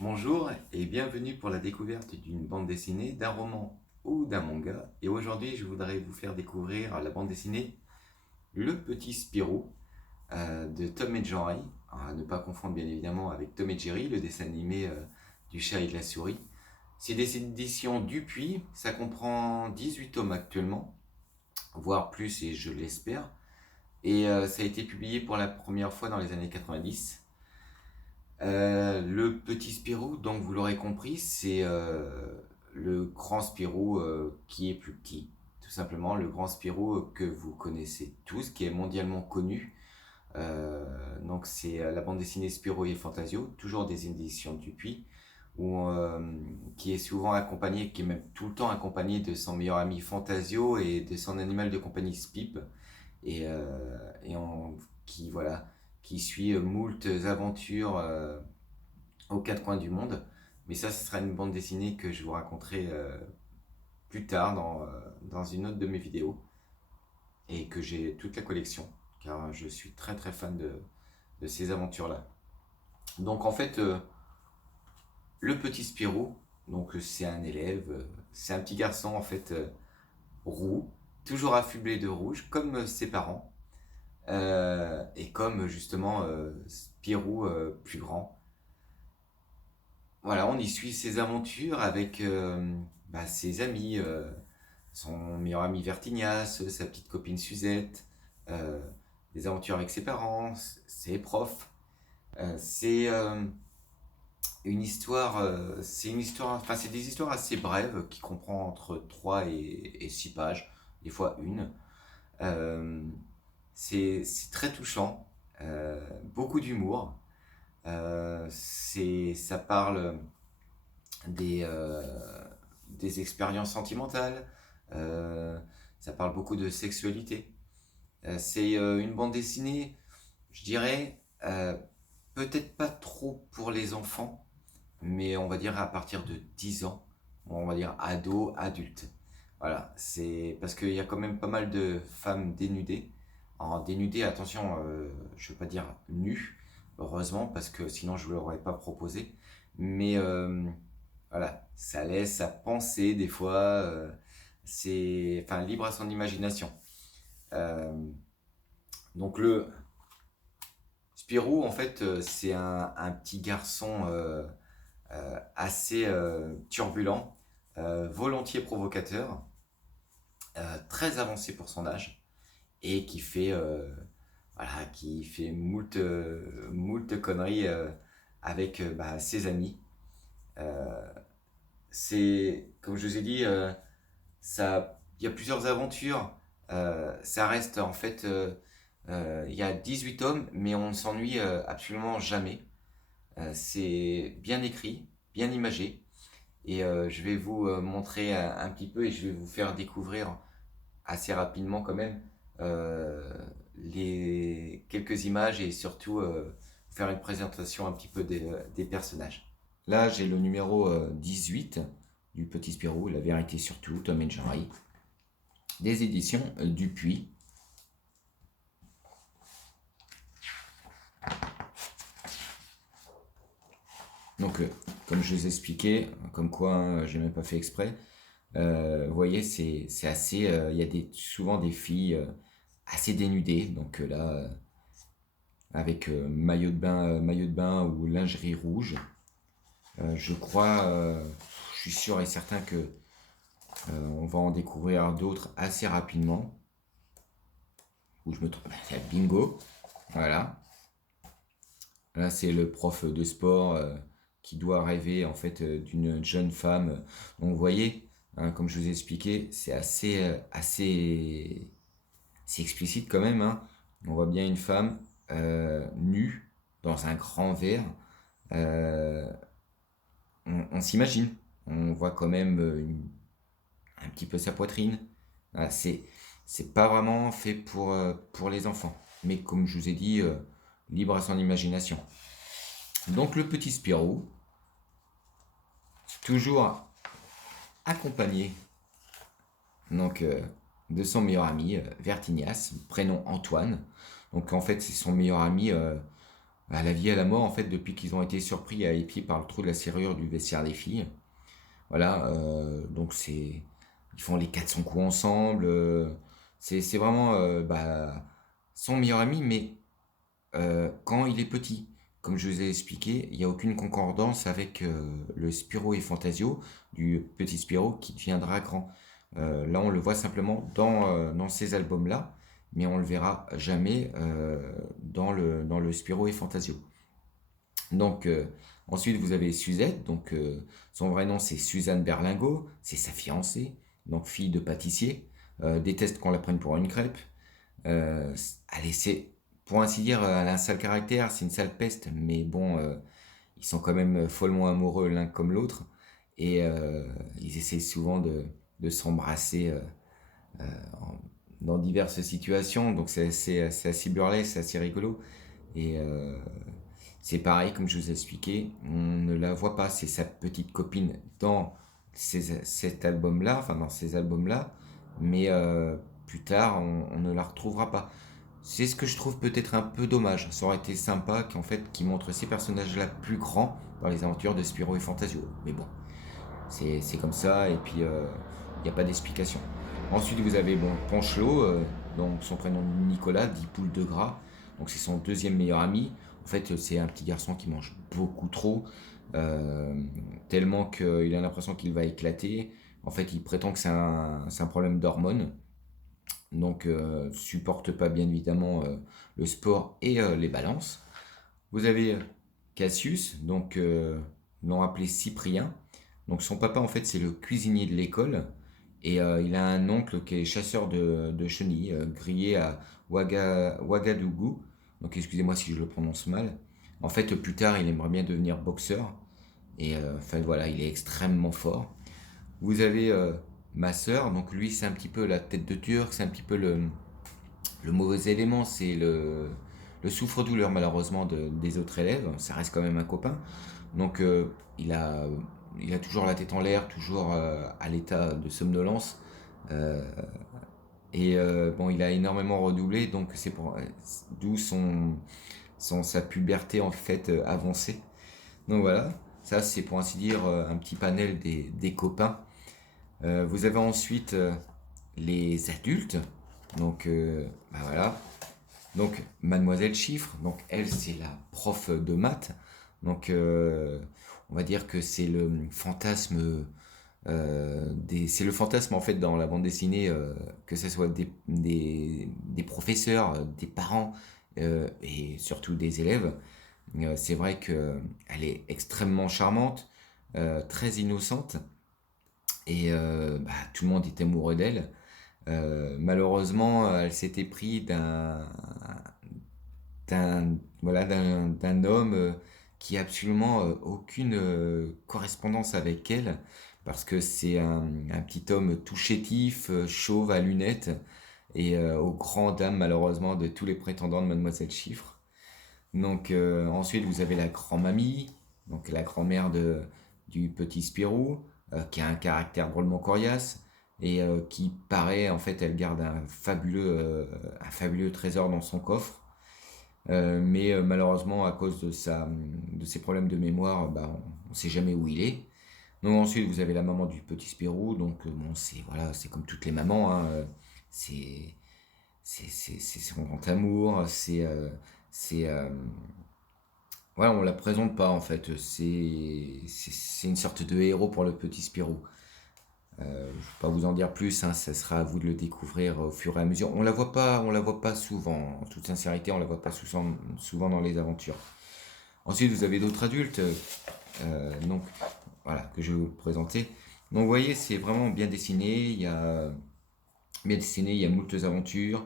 Bonjour et bienvenue pour la découverte d'une bande dessinée, d'un roman ou d'un manga. Et aujourd'hui, je voudrais vous faire découvrir la bande dessinée Le Petit Spirou de Tom et Jerry. À ne pas confondre bien évidemment avec Tom et Jerry, le dessin animé du chat et de la souris. C'est des éditions Dupuis, ça comprend 18 tomes actuellement, voire plus et je l'espère. Et ça a été publié pour la première fois dans les années 90. Le petit Spirou, donc vous l'aurez compris, c'est le grand Spirou qui est plus petit. Tout simplement, le grand Spirou que vous connaissez tous, qui est mondialement connu. Donc c'est la bande dessinée Spirou et Fantasio, toujours des éditions Dupuis, qui est souvent accompagné, qui est même tout le temps accompagné de son meilleur ami Fantasio et de son animal de compagnie Spip, et, qui voilà, qui suit moult aventures aux quatre coins du monde. Mais ça, ce sera une bande dessinée que je vous raconterai plus tard dans une autre de mes vidéos et que j'ai toute la collection car je suis très très fan de ces aventures-là. Donc en fait, le petit Spirou, donc c'est un élève, c'est un petit garçon en fait roux, toujours affublé de rouge comme ses parents et comme justement Spirou plus grand. Voilà, on y suit ses aventures avec ses amis, son meilleur ami Vertignas, sa petite copine Suzette, euh, des aventures avec ses parents, ses profs. C'est une histoire, enfin c'est des histoires assez brèves qui comprend entre 3 et 6 pages, des fois une. Euh, c'est très touchant, beaucoup d'humour. Ça parle des, euh, des expériences sentimentales, euh, ça parle beaucoup de sexualité. C'est une bande dessinée, je dirais, peut-être pas trop pour les enfants, mais on va dire à partir de 10 ans, on va dire ado, adulte. Voilà, c'est parce qu'il y a quand même pas mal de femmes dénudées. En dénudées, attention, je ne veux pas dire nues, heureusement, parce que sinon je ne l'aurais pas proposé. Mais voilà, ça laisse à penser des fois. C'est enfin libre à son imagination. Euh, donc le Spirou, en fait, c'est un petit garçon assez turbulent, volontiers provocateur, très avancé pour son âge et qui fait moult conneries avec ses amis. Euh, c'est, comme je vous ai dit, il y a plusieurs aventures. Ça reste en fait, il y a 18 tomes, mais on ne s'ennuie absolument jamais. C'est bien écrit, bien imagé. Et je vais vous montrer un petit peu et je vais vous faire découvrir assez rapidement quand même euh, les quelques images et surtout faire une présentation un petit peu des personnages. Là, j'ai le numéro 18 du Petit Spirou, La vérité sur tout, Tom et Jerry, des éditions Dupuis. Donc, comme je vous ai expliqué, comme quoi j'ai même pas fait exprès, vous voyez, c'est assez. Il y a souvent des filles assez dénudées, donc là, avec maillot de bain ou lingerie rouge. Je crois, je suis sûr et certain que on va en découvrir d'autres assez rapidement. Où je me trompe, bingo, voilà. Là, c'est le prof de sport qui doit rêver en fait d'une jeune femme. Donc, vous voyez, hein, comme je vous ai expliqué, c'est assez explicite quand même, hein. On voit bien une femme nue dans un grand verre. Euh, on s'imagine. On voit quand même un petit peu sa poitrine. Voilà, c'est pas vraiment fait pour les enfants. Mais comme je vous ai dit, libre à son imagination. Donc le petit Spirou, toujours accompagné donc, de son meilleur ami, Vertignas, prénom Antoine. Donc en fait c'est son meilleur ami à la vie et à la mort en fait depuis qu'ils ont été surpris à épier par le trou de la serrure du vestiaire des filles. Voilà, donc ils font les 400 coups ensemble. C'est vraiment son meilleur ami, mais quand il est petit. Comme je vous ai expliqué, il n'y a aucune concordance avec le Spyro et Fantasio du petit Spyro qui deviendra grand. Là, on le voit simplement dans ces albums-là, mais on le verra jamais dans le Spyro et Fantasio. Donc, ensuite, vous avez Suzette. Donc, son vrai nom, c'est Suzanne Berlingot. C'est sa fiancée, donc fille de pâtissier. Déteste qu'on la prenne pour une crêpe. Allez, c'est, pour ainsi dire, elle a un sale caractère, c'est une sale peste, mais bon, ils sont quand même follement amoureux l'un comme l'autre. Et ils essaient souvent de s'embrasser dans diverses situations. Donc, c'est assez burlesque, c'est assez rigolo. Et c'est pareil, comme je vous ai expliqué, on ne la voit pas, c'est sa petite copine dans cet album-là, enfin dans ces albums-là, mais plus tard, on ne la retrouvera pas. C'est ce que je trouve peut-être un peu dommage. Ça aurait été sympa qu'en fait, qu'ils montrent ces personnages-là plus grands dans les aventures de Spyro et Fantasio. Mais bon, c'est comme ça, et puis il n'y a pas d'explication. Ensuite, vous avez bon, Ponchelot, donc son prénom Nicolas, dit Poule de Gras. Donc c'est son deuxième meilleur ami. En fait, c'est un petit garçon qui mange beaucoup trop, euh, tellement qu'il a l'impression qu'il va éclater. En fait, il prétend que c'est un problème d'hormones. Donc, supporte pas bien évidemment le sport et les balances. Vous avez Cassius, donc l'ont appelé Cyprien. Donc son papa en fait c'est le cuisinier de l'école et il a un oncle qui est chasseur de chenilles grillé à Ouagadougou. Donc excusez-moi si je le prononce mal. En fait plus tard il aimerait bien devenir boxeur et enfin voilà il est extrêmement fort. Vous avez ma sœur, donc lui c'est un petit peu la tête de turc, c'est un petit peu le mauvais élément, c'est le souffre-douleur malheureusement des autres élèves, ça reste quand même un copain. Donc il a, il a toujours la tête en l'air, toujours à l'état de somnolence. Euh, et bon, il a énormément redoublé, donc c'est pour d'où sa puberté en fait avancée. Donc voilà, ça c'est pour ainsi dire un petit panel des copains. Vous avez ensuite les adultes, donc voilà, donc Mademoiselle Chiffre, donc elle c'est la prof de maths, donc on va dire que c'est le fantasme c'est le fantasme en fait dans la bande dessinée que ce soit des professeurs, des parents et surtout des élèves. C'est vrai que elle est extrêmement charmante, très innocente et tout le monde est amoureux d'elle. Malheureusement, elle s'était pris d'un homme qui a absolument aucune correspondance avec elle parce que c'est un petit homme tout chétif, chauve à lunettes et aux grandes dames malheureusement de tous les prétendants de Mademoiselle Chiffre. Donc ensuite vous avez la grand-mamie, donc la grand-mère du petit Spirou, qui a un caractère drôlement coriace et qui paraît en fait elle garde un fabuleux trésor dans son coffre. Mais malheureusement, à cause de ses problèmes de mémoire, on ne sait jamais où il est. Donc ensuite, vous avez la maman du petit Spirou. Donc bon, c'est voilà, c'est comme toutes les mamans, hein, c'est c'est son grand amour. C'est ouais, on la présente pas en fait. C'est une sorte de héros pour le petit Spirou. Je ne vais pas vous en dire plus, hein, ça sera à vous de le découvrir au fur et à mesure. On la voit pas souvent, en toute sincérité, on la voit pas souvent dans les aventures. Ensuite, vous avez d'autres adultes, donc voilà, que je vais vous présenter. Donc, vous voyez, c'est vraiment bien dessiné. Il y a moultes aventures,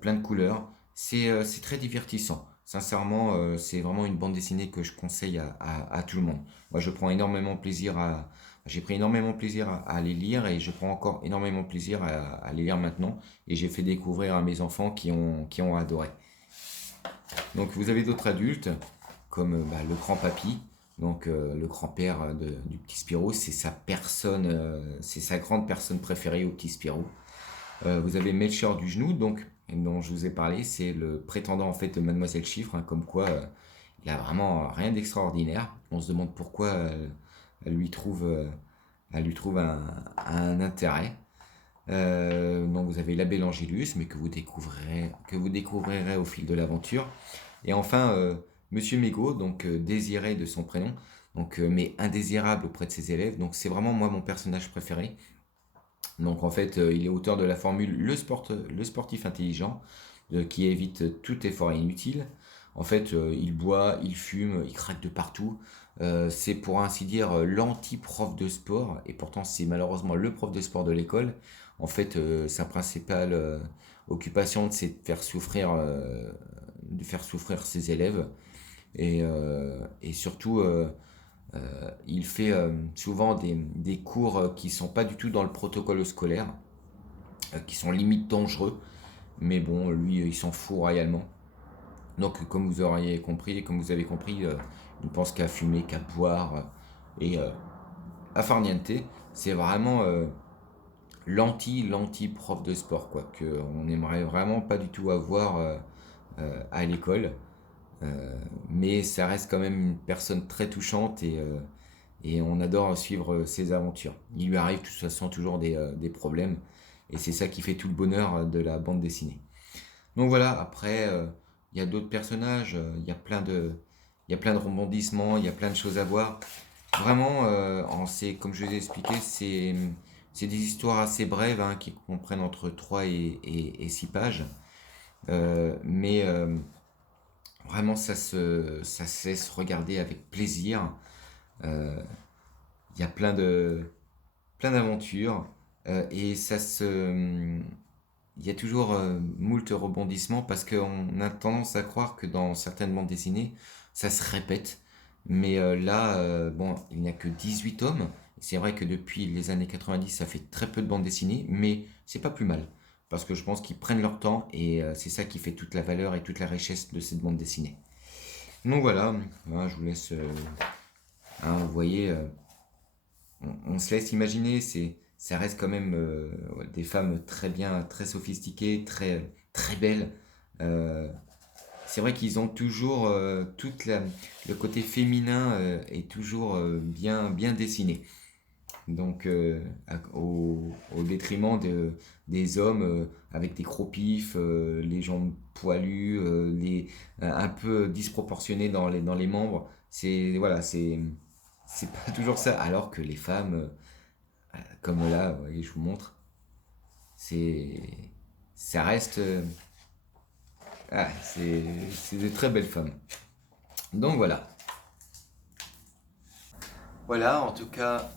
plein de couleurs. C'est très divertissant. Sincèrement, c'est vraiment une bande dessinée que je conseille à tout le monde. Moi, j'ai pris énormément de plaisir à les lire et je prends encore énormément de plaisir à les lire maintenant. Et j'ai fait découvrir à mes enfants qui ont adoré. Donc, vous avez d'autres adultes, comme le grand papy, donc le grand-père du petit Spirou, c'est sa grande personne préférée au petit Spirou. Vous avez Melchior du Genou, donc, dont je vous ai parlé, c'est le prétendant en fait de Mademoiselle Chiffre, hein, comme quoi Il a vraiment rien d'extraordinaire. On se demande pourquoi elle lui trouve, elle lui trouve un intérêt. Donc vous avez l'abbé Langélus, mais que vous découvrirez au fil de l'aventure. Et enfin, Monsieur Mégot, donc Désiré de son prénom, donc mais indésirable auprès de ses élèves. Donc c'est vraiment moi mon personnage préféré. Donc en fait, il est auteur de la formule le sportif intelligent, qui évite tout effort inutile. En fait, il boit, il fume, il craque de partout. C'est pour ainsi dire l'anti-prof de sport, et pourtant c'est malheureusement le prof de sport de l'école. En fait, sa principale occupation, c'est de faire souffrir ses élèves, et surtout, il fait souvent des cours qui sont pas du tout dans le protocole scolaire, qui sont limite dangereux, mais bon, lui, il s'en fout royalement. Donc, comme vous auriez compris, comme vous avez compris, il ne pense qu'à fumer, qu'à boire, et à farniente. C'est vraiment l'anti prof de sport, quoi, que on aimerait vraiment pas du tout avoir à l'école. Mais ça reste quand même une personne très touchante, et on adore suivre ses aventures. Il lui arrive de toute façon toujours des problèmes, et c'est ça qui fait tout le bonheur de la bande dessinée. Donc voilà, après, il y a d'autres personnages, il y a plein de rebondissements, il y a plein de choses à voir. Vraiment, comme je vous ai expliqué, c'est des histoires assez brèves, hein, qui comprennent entre 3 et 6 pages. Mais vraiment, ça se laisse regarder avec plaisir. Euh, Il y a plein d'aventures, et il y a toujours moult rebondissements, parce qu'on a tendance à croire que dans certaines bandes dessinées, ça se répète. Mais là, bon, il n'y a que 18 tomes. C'est vrai que depuis les années 90, ça fait très peu de bandes dessinées, mais c'est pas plus mal. Parce que je pense qu'ils prennent leur temps, et c'est ça qui fait toute la valeur et toute la richesse de cette bande dessinée. Donc voilà, hein, je vous laisse. Hein, vous voyez, on se laisse imaginer, ça reste quand même ouais, des femmes très bien, très sophistiquées, très belles. Euh, c'est vrai qu'ils ont toujours le côté féminin est toujours bien dessiné. Donc au détriment des hommes avec des gros pifs, les jambes poilues, un peu disproportionnés dans les membres. C'est pas toujours ça. Alors que les femmes, comme là, vous voyez, je vous montre, c'est ça reste c'est de très belles femmes. Donc voilà. Voilà, en tout cas,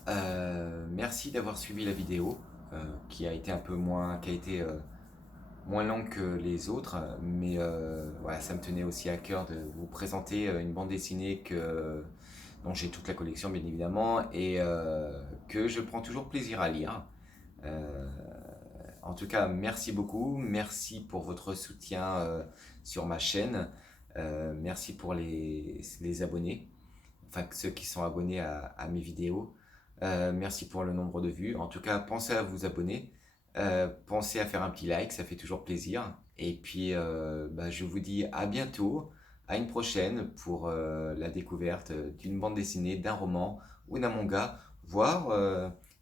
merci d'avoir suivi la vidéo, qui a été un peu moins, qui a été moins longue que les autres, mais voilà, ça me tenait aussi à cœur de vous présenter une bande dessinée dont j'ai toute la collection bien évidemment, et que je prends toujours plaisir à lire. Euh, En tout cas, merci beaucoup, merci pour votre soutien sur ma chaîne. Merci pour les abonnés, enfin ceux qui sont abonnés à mes vidéos. Merci pour le nombre de vues. En tout cas, pensez à vous abonner. Pensez à faire un petit like, ça fait toujours plaisir. Et puis, bah, je vous dis à bientôt, à une prochaine pour la découverte d'une bande dessinée, d'un roman ou d'un manga, voire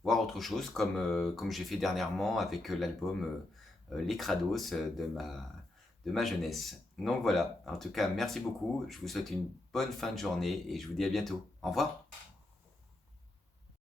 autre chose, comme j'ai fait dernièrement avec l'album Les Krados de ma jeunesse. Donc voilà, en tout cas, merci beaucoup. Je vous souhaite une bonne fin de journée et je vous dis à bientôt. Au revoir.